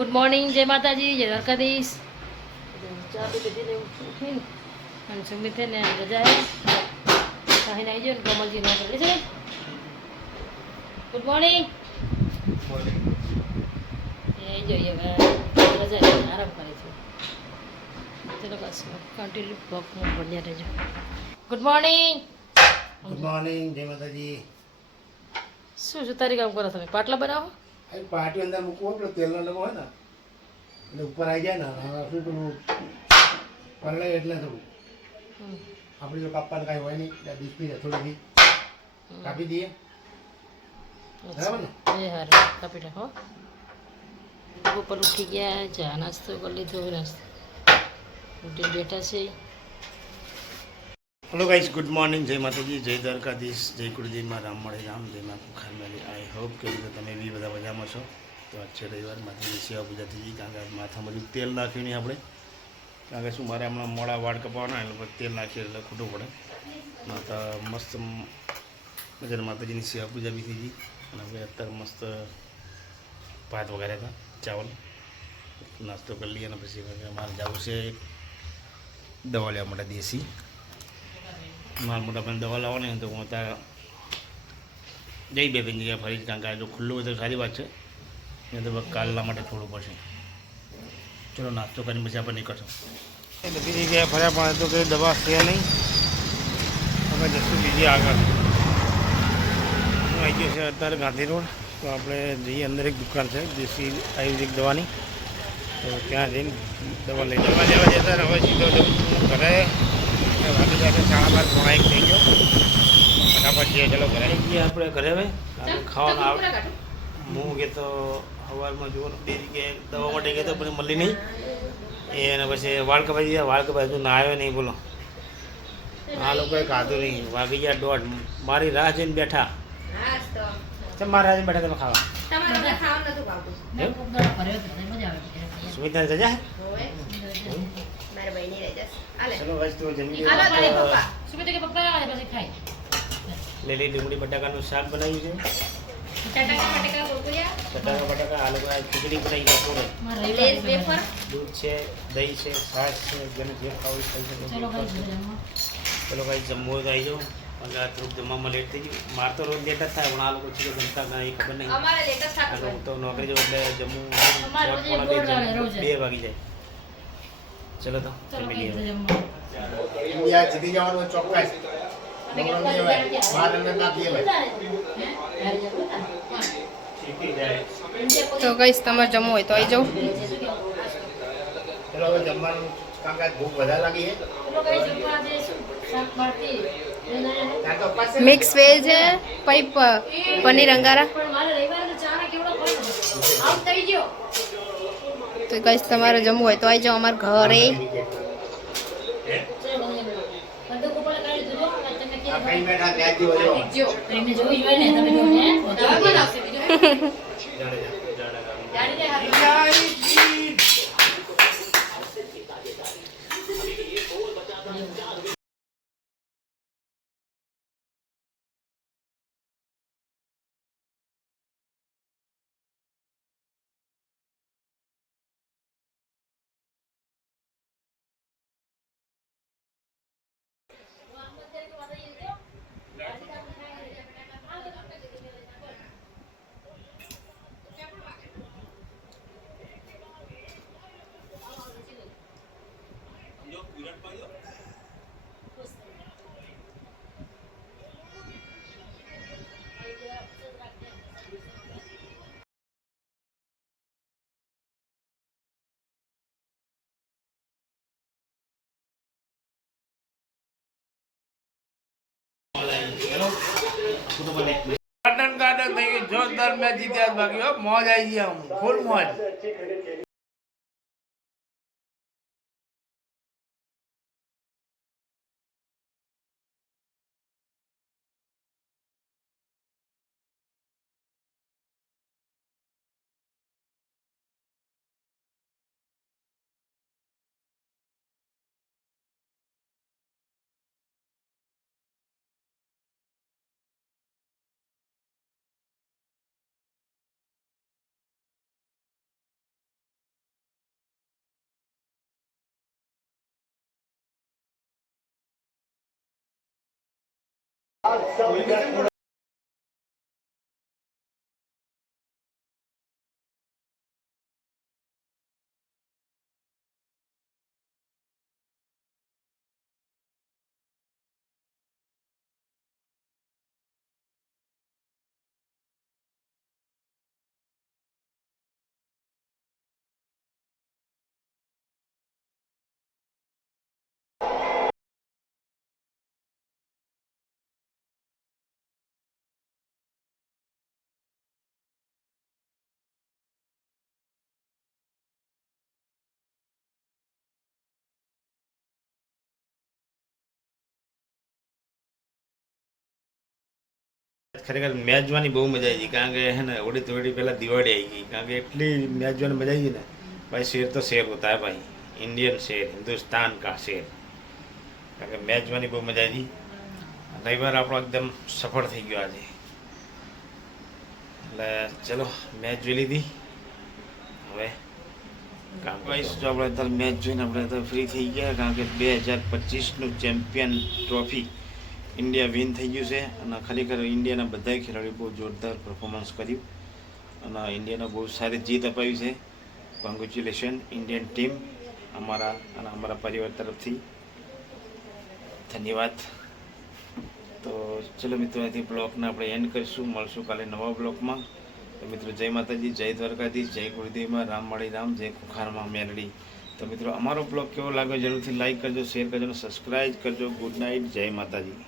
Good morning, જય માતાજી, જય દ્વારકાધીશ. ચા પી લીધી ને ઉઠીને અને સુમિત છે ને રજા હે સાહીને આવી જાય ને કમલજી નો કરે છે. Good morning. એ આવી જોઈએ હવે રજા લઈને આરામ કરે છે. ચલો બસ કન્ટિન્યુ બ્લોગમાં બન્યા રહેજો. Good morning. ગુડ મોર્નિંગ, જય માતાજી. શું સુતારી કામ કરો તમે? પાટલા બનાવો? આ પાટી અંદર મૂકવો પેલો તેલનો ડબ્બો હોય ને એટલે ઉપર આવી જાય ને શું પેલું પલળે એટલે થોડું આપણે જો કાપવાનું કાંઈ હોય નહીં એટલે ડીસ્પી થોડી કાપી દઈએ બરાબર ને. એ હારું કાપી નાખો. ઉપર ઉઠી ગયા, ચા નાસ્તો કરી લીધો, નાસ્તો ઉઠીને બેઠા છે. હેલો ગાઈસ, ગુડ મોર્નિંગ, જય માતાજી, જય દ્વારકાધીશ, જય કુળદેવમાં રામ મળે રામ, જય માં ખાન મળે. આઈ હોપ કે તમે બી બધા મજામાં છો. તો આજ છે રવિવાર, માતાજીની સેવા પૂજા થઈ ગઈ. કારણ કે માથામાં બધું તેલ નાખ્યું નહીં આપણે, કારણ કે શું મારે હમણાં મોડા વાળ કપાવવાના એટલે તેલ નાખીએ એટલે ખોટું પડે. માતા મસ્ત મજાને માતાજીની સેવા પૂજા બી થઈ ગઈ. અને હવે અત્યારે મસ્ત ભાત વગેરે હતા, ચાવલ નાસ્તો કરી લઈએ. અને પછી અમારે જવું છે દવા લેવા માટે દેશી. મારા મોટા પણ દવા લાવવાની તો હું ત્યાં જઈ બે ત્રણ જગ્યાએ ફરી, કારણ કે જો ખુલ્લું હોય તો સારી વાત છે, નહીં તો કાલના માટે થોડું પડશે. ચલો નાસ્તો કરીને પછી આપણે નીકળશું. બધી જગ્યાએ ફર્યા પણ તો કંઈ દવા છે નહીં. અમે જશું બીજી આગળ. હું આવી ગયો છે અત્યારે ગાંધી રોડ. તો આપણે જઈએ, અંદર એક દુકાન છે દેશી આયુર્વેદિક દવાની, તો ત્યાં જઈને દવા લઈ લેવા જતા હવે સીધો ઘરે વાગી જાય 12:30 થઈ ગયો. ફટાફટ જઈએ, ચલો ઘરે જઈએ આપણે ઘરે. હવે ખાવાનું આવે હું કે તો સવારમાં જુઓ બે જગ્યાએ દવા માટે ગયા તો પણ મળી નહીં. એને પછી વાળ કપાઈ દીધા. વાળ કપાઈ હજુ ના આવ્યો નહીં, બોલો. આ લોકોએ ખાધું નહીં. વાગી ગયા 1:30. મારી રાહ જોઈને બેઠા. મારા રાહ જોઈને બેઠા તમે ખાવા. સુમિતને રજા ચલો બસ તો જલ્દી લીલી ડુંગળી બટાકાનું શાક બનાવ્યું છે. બટાકા આલુ ખીચડી બનાવી છે. દૂધ છે, દહીં છે, છાશ છે, જેને જે ખાવું ખાઈ શકે. ચલો ભાઈ જમવું હોય તો આવી જાઓ. અને આ થોડુંક જમવામાં લેટ થઈ ગયું. મારે તો રોજ લેટ જ થાય, પણ આ લોકો છે જમતા એ ખબર નહીં. હું તો નોકરી જાઉં એટલે જમવું 2 વાગી જાય. ચલો તો ફેમિલી ઇન્ડિયા જીતી જવાનું ચોક્કસ. તો કઈશ તમારે જમવું હોય તો આવી જાઓ. ચલો હવે જમવાનું, કારણ કે ભૂખ વધારે લાગી છે. મિક્સ વેજ છે, પનીર અંગારા. તો કઈશ તમારે જમવું હોય તો આવી જાઓ અમારા ઘરે. ગાર્ડન થઈ ગયું જોરદાર. મેચ જીત્યા બાકી મોજ આવી ગયા, ફૂલ મોજ. ખરેખર મેચ જોવાની બહુ મજા આવી ગઈ, કારણ કે હે ને ઓડી થોડી પહેલાં દિવાળી આવી ગઈ, કારણ કે એટલી મેચ જોવાની મજા આવી ગઈ ને ભાઈ. શેર તો શેર હોતા હે ભાઈ, इंडियन शेर, हिंदुस्तान का शेर. કારણ કે મેચ જોવાની બહુ મજા આવી. રવિવાર આપણો એકદમ સફળ થઈ ગયો આજે. એટલે ચલો મેચ જોઈ લીધી, હવે કામ કરીશ. જો આપણે અત્યારે મેચ જોઈને આપણે અત્યારે ફ્રી થઈ ગયા, કારણ કે 2025નું ચેમ્પિયન ટ્રોફી ઇન્ડિયા વિન થઈ ગયું છે. અને ખરેખર ઇન્ડિયાના બધા ખેલાડીઓ બહુ જોરદાર પરફોર્મન્સ કર્યું અને ઇન્ડિયાને બહુ સારી જીત અપાવી છે. કોંગ્રેચ્યુલેશન ઇન્ડિયન ટીમ, અમારા અને અમારા પરિવાર તરફથી ધન્યવાદ. તો ચલો મિત્રો, અહીંથી બ્લોગને આપણે એન્ડ કરીશું. મળશું કાલે નવા બ્લોગમાં. તો મિત્રો જય માતાજી, જય દ્વારકાધીશ, જય ગુરુદેવમાં, રામ મળી રામ, જય ખુખારમાં મેલડી. તો મિત્રો અમારો બ્લોગ કેવો લાગ્યો જરૂરથી લાઈક કરજો, શેર કરજો અને સબસ્ક્રાઈબ કરજો. ગુડ નાઇટ, જય માતાજી.